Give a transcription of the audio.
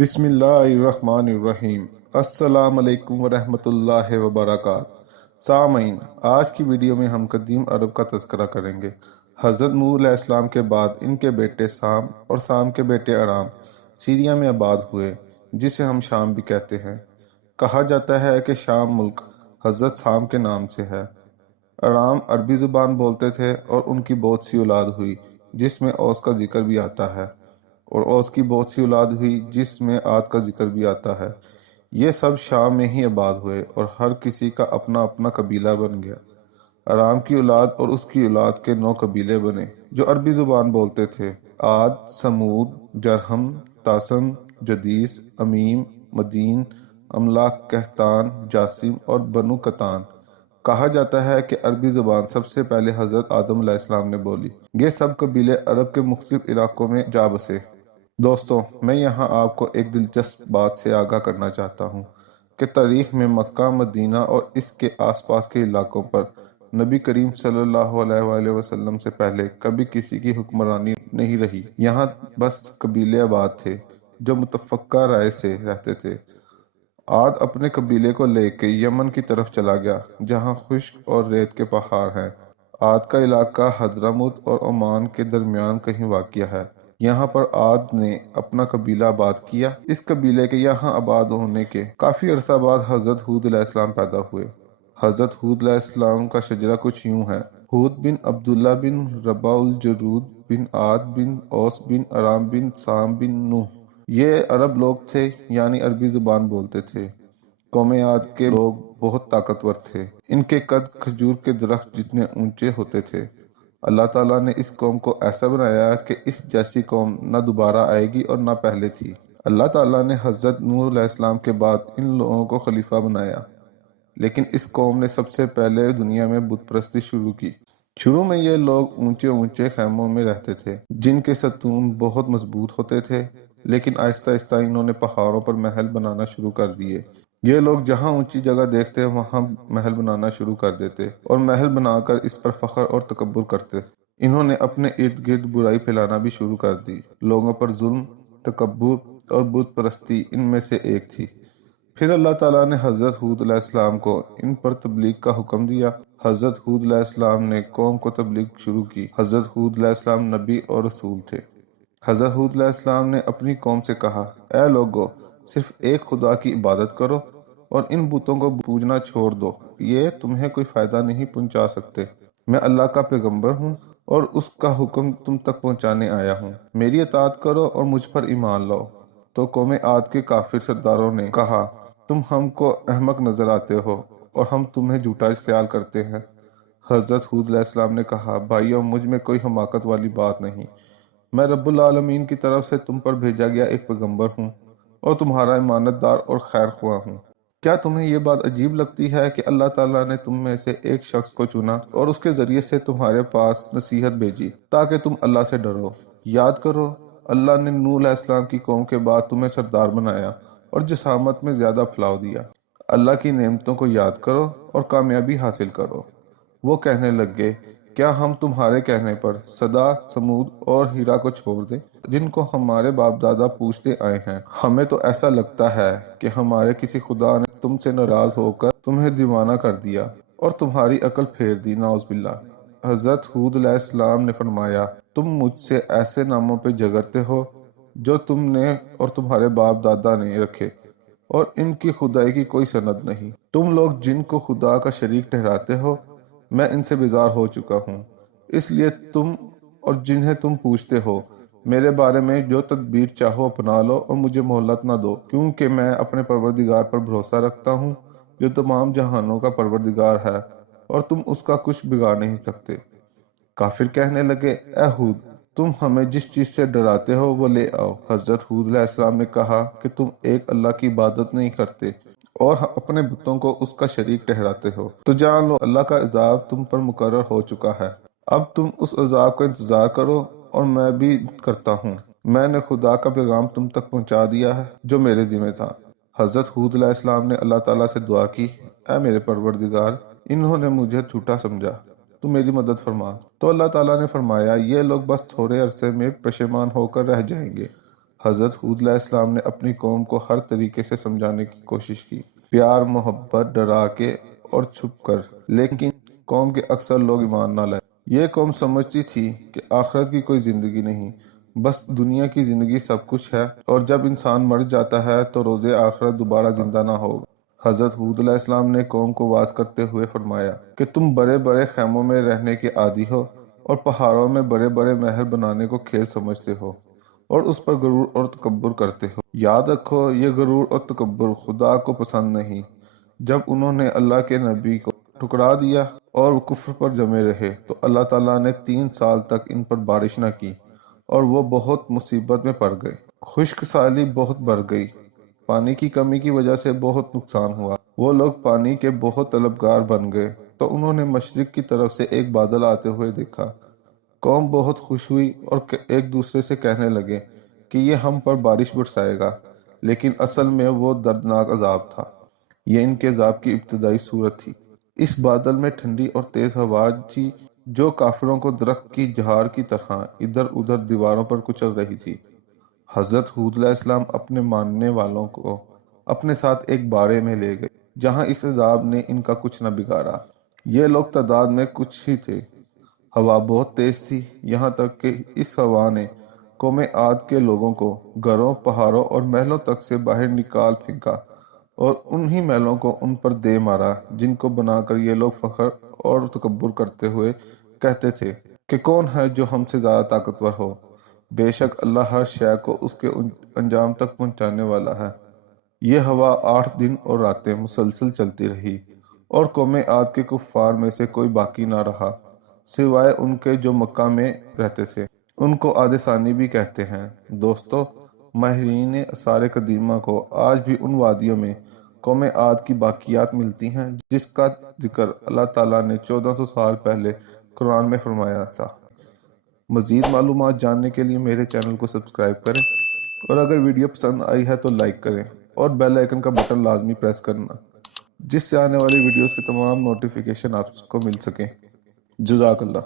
بسم اللہ الرحمن الرحیم۔ السلام علیکم ورحمۃ اللہ وبرکاتہ۔ سامعین، آج کی ویڈیو میں ہم قدیم عرب کا تذکرہ کریں گے۔ حضرت نوح علیہ السلام کے بعد ان کے بیٹے سام اور سام کے بیٹے ارام سیریا میں آباد ہوئے، جسے ہم شام بھی کہتے ہیں۔ کہا جاتا ہے کہ شام ملک حضرت سام کے نام سے ہے۔ ارام عربی زبان بولتے تھے اور ان کی بہت سی اولاد ہوئی، جس میں اوس کا ذکر بھی آتا ہے، اور اوس کی بہت سی اولاد ہوئی جس میں عاد کا ذکر بھی آتا ہے۔ یہ سب شام میں ہی آباد ہوئے اور ہر کسی کا اپنا اپنا قبیلہ بن گیا۔ ارام کی اولاد اور اس کی اولاد کے 9 قبیلے بنے جو عربی زبان بولتے تھے: عاد، سمود، جرہم، تاسم، جدیس، امیم، مدین، املاک، کہتان، جاسم اور بنو قطان۔ کہا جاتا ہے کہ عربی زبان سب سے پہلے حضرت آدم علیہ السلام نے بولی۔ یہ سب قبیلے عرب کے مختلف علاقوں میں جا بسے۔ دوستو، میں یہاں آپ کو ایک دلچسپ بات سے آگاہ کرنا چاہتا ہوں کہ تاریخ میں مکہ، مدینہ اور اس کے آس پاس کے علاقوں پر نبی کریم صلی اللہ علیہ وآلہ وسلم سے پہلے کبھی کسی کی حکمرانی نہیں رہی۔ یہاں بس قبیلے آباد تھے جو متفقہ رائے سے رہتے تھے۔ عاد اپنے قبیلے کو لے کے یمن کی طرف چلا گیا، جہاں خشک اور ریت کے پہاڑ ہیں۔ عاد کا علاقہ حضرموت اور عمان کے درمیان کہیں واقع ہے۔ یہاں پر عاد نے اپنا قبیلہ آباد کیا۔ اس قبیلے کے یہاں آباد ہونے کے کافی عرصہ بعد حضرت ہود علیہ السلام پیدا ہوئے۔ حضرت ہود علیہ السلام کا شجرہ کچھ یوں ہے: ہود بن عبداللہ بن ربع الجرود بن عاد بن اوس بن ارام بن سام بن نوح۔ یہ عرب لوگ تھے، یعنی عربی زبان بولتے تھے۔ قوم عاد کے لوگ بہت طاقتور تھے۔ ان کے قد کھجور کے درخت جتنے اونچے ہوتے تھے۔ اللہ تعالیٰ نے اس قوم کو ایسا بنایا کہ اس جیسی قوم نہ دوبارہ آئے گی اور نہ پہلے تھی۔ اللہ تعالیٰ نے حضرت نوح علیہ السلام کے بعد ان لوگوں کو خلیفہ بنایا، لیکن اس قوم نے سب سے پہلے دنیا میں بت پرستی شروع کی۔ شروع میں یہ لوگ اونچے اونچے خیموں میں رہتے تھے، جن کے ستون بہت مضبوط ہوتے تھے، لیکن آہستہ آہستہ انہوں نے پہاڑوں پر محل بنانا شروع کر دیے۔ یہ لوگ جہاں اونچی جگہ دیکھتے وہاں محل بنانا شروع کر دیتے اور محل بنا کر اس پر فخر اور تکبر کرتے۔ انہوں نے اپنے ارد گرد برائی پھیلانا بھی شروع کر دی۔ لوگوں پر ظلم، تکبر اور بت پرستی ان میں سے ایک تھی۔ پھر اللہ تعالیٰ نے حضرت ہود علیہ السلام کو ان پر تبلیغ کا حکم دیا۔ حضرت ہود علیہ السلام نے قوم کو تبلیغ شروع کی۔ حضرت ہود علیہ السلام نبی اور رسول تھے۔ حضرت ہود علیہ السلام نے اپنی قوم سے کہا: اے لوگو، صرف ایک خدا کی عبادت کرو اور ان بتوں کو پوجنا چھوڑ دو۔ یہ تمہیں کوئی فائدہ نہیں پہنچا سکتے۔ میں اللہ کا پیغمبر ہوں اور اس کا حکم تم تک پہنچانے آیا ہوں۔ میری اطاعت کرو اور مجھ پر ایمان لاؤ۔ تو قوم عاد کے کافر سرداروں نے کہا: تم ہم کو احمق نظر آتے ہو اور ہم تمہیں جھوٹا خیال کرتے ہیں۔ حضرت ہود علیہ السلام نے کہا: بھائیو، مجھ میں کوئی حماقت والی بات نہیں۔ میں رب العالمین کی طرف سے تم پر بھیجا گیا ایک پیغمبر ہوں اور تمہارا امانت دار اور خیر خواہ ہوں۔ کیا تمہیں یہ بات عجیب لگتی ہے کہ اللہ تعالیٰ نے تم میں سے ایک شخص کو چنا اور اس کے ذریعے سے تمہارے پاس نصیحت بھیجی تاکہ تم اللہ سے ڈرو؟ یاد کرو، اللہ نے نوح علیہ السلام کی قوم کے بعد تمہیں سردار بنایا اور جسامت میں زیادہ پھیلاؤ دیا۔ اللہ کی نعمتوں کو یاد کرو اور کامیابی حاصل کرو۔ وہ کہنے لگے: کیا ہم تمہارے کہنے پر صدا، سمود اور ہیرا کو چھوڑ دیں، جن کو ہمارے باپ دادا پوچھتے آئے ہیں؟ ہمیں تو ایسا لگتا ہے کہ ہمارے کسی خدا نے تم سے ناراض ہو کر تمہیں دیوانہ کر دیا اور تمہاری عقل پھیر دی، نعوذ باللہ۔ حضرت ہود علیہ السلام نے فرمایا: تم مجھ سے ایسے ناموں پہ جھگڑتے ہو جو تم نے اور تمہارے باپ دادا نے رکھے، اور ان کی خدائی کی کوئی سند نہیں۔ تم لوگ جن کو خدا کا شریک ٹھہراتے ہو، میں ان سے بیزار ہو چکا ہوں۔ اس لیے تم اور جنہیں تم پوچھتے ہو، میرے بارے میں جو تدبیر چاہو اپنا لو اور مجھے مہلت نہ دو، کیونکہ میں اپنے پروردگار پر بھروسہ رکھتا ہوں جو تمام جہانوں کا پروردگار ہے، اور تم اس کا کچھ بگاڑ نہیں سکتے۔ کافر کہنے لگے: اے ہود، تم ہمیں جس چیز سے ڈراتے ہو وہ لے آؤ۔ حضرت ہود علیہ السلام نے کہا کہ تم ایک اللہ کی عبادت نہیں کرتے اور اپنے بتوں کو اس کا شریک ٹھہراتے ہو، تو جان لو اللہ کا عذاب تم پر مقرر ہو چکا ہے۔ اب تم اس عذاب کا انتظار کرو اور میں بھی کرتا ہوں۔ میں نے خدا کا پیغام تم تک پہنچا دیا ہے جو میرے ذمہ تھا۔ حضرت ہود علیہ السلام نے اللہ تعالیٰ سے دعا کی: اے میرے پروردگار، انہوں نے مجھے جھوٹا سمجھا، تو میری مدد فرما۔ تو اللہ تعالیٰ نے فرمایا: یہ لوگ بس تھوڑے عرصے میں پشیمان ہو کر رہ جائیں گے۔ حضرت ہود علیہ السلام نے اپنی قوم کو ہر طریقے سے سمجھانے کی کوشش کی، پیار، محبت، ڈرا کے اور چھپ کر، لیکن قوم کے اکثر لوگ ایمان نہ لائے۔ یہ قوم سمجھتی تھی کہ آخرت کی کوئی زندگی نہیں، بس دنیا کی زندگی سب کچھ ہے، اور جب انسان مر جاتا ہے تو روز آخرت دوبارہ زندہ نہ ہوگا۔ حضرت ہود علیہ السلام نے قوم کو واعظ کرتے ہوئے فرمایا کہ تم بڑے بڑے خیموں میں رہنے کے عادی ہو اور پہاڑوں میں بڑے بڑے محل بنانے کو کھیل سمجھتے ہو اور اس پر غرور اور تکبر کرتے ہو۔ یاد رکھو، یہ غرور اور تکبر خدا کو پسند نہیں۔ جب انہوں نے اللہ کے نبی کو ٹھکرا دیا اور کفر پر جمے رہے تو اللہ تعالیٰ نے 3 سال تک ان پر بارش نہ کی اور وہ بہت مصیبت میں پڑ گئے۔ خشک سالی بہت بڑھ گئی، پانی کی کمی کی وجہ سے بہت نقصان ہوا، وہ لوگ پانی کے بہت طلبگار بن گئے۔ تو انہوں نے مشرق کی طرف سے ایک بادل آتے ہوئے دیکھا، قوم بہت خوش ہوئی اور ایک دوسرے سے کہنے لگے کہ یہ ہم پر بارش برسائے گا، لیکن اصل میں وہ دردناک عذاب تھا۔ یہ ان کے عذاب کی ابتدائی صورت تھی۔ اس بادل میں ٹھنڈی اور تیز ہوا تھی جو کافروں کو درخت کی جھاڑ کی طرح ادھر ادھر دیواروں پر کچل رہی تھی۔ حضرت ہود علیہ السلام اپنے ماننے والوں کو اپنے ساتھ ایک باڑے میں لے گئے جہاں اس عذاب نے ان کا کچھ نہ بگاڑا۔ یہ لوگ تعداد میں کچھ ہی تھے، ہوا بہت تیز تھی، یہاں تک کہ اس ہوا نے قوم عاد کے لوگوں کو گھروں، پہاڑوں اور محلوں تک سے باہر نکال پھینکا اور انہی محلوں کو ان پر دے مارا جن کو بنا کر یہ لوگ فخر اور تکبر کرتے ہوئے کہتے تھے کہ کون ہے جو ہم سے زیادہ طاقتور ہو۔ بے شک اللہ ہر شے کو اس کے انجام تک پہنچانے والا ہے۔ یہ ہوا 8 دن اور راتیں مسلسل چلتی رہی اور قوم عاد کے کفار میں سے کوئی باقی نہ رہا سوائے ان کے جو مکہ میں رہتے تھے۔ ان کو عاد ثانی بھی کہتے ہیں۔ دوستو، ماہرین آثار قدیمہ کو آج بھی ان وادیوں میں قوم عاد کی باقیات ملتی ہیں جس کا ذکر اللہ تعالیٰ نے 1400 سال پہلے قرآن میں فرمایا تھا۔ مزید معلومات جاننے کے لیے میرے چینل کو سبسکرائب کریں، اور اگر ویڈیو پسند آئی ہے تو لائک کریں اور بیل آئیکن کا بٹن لازمی پریس کرنا، جس سے آنے والی ویڈیوز کے تمام نوٹیفیکیشن آپ کو مل سکیں۔ جزاک اللہ۔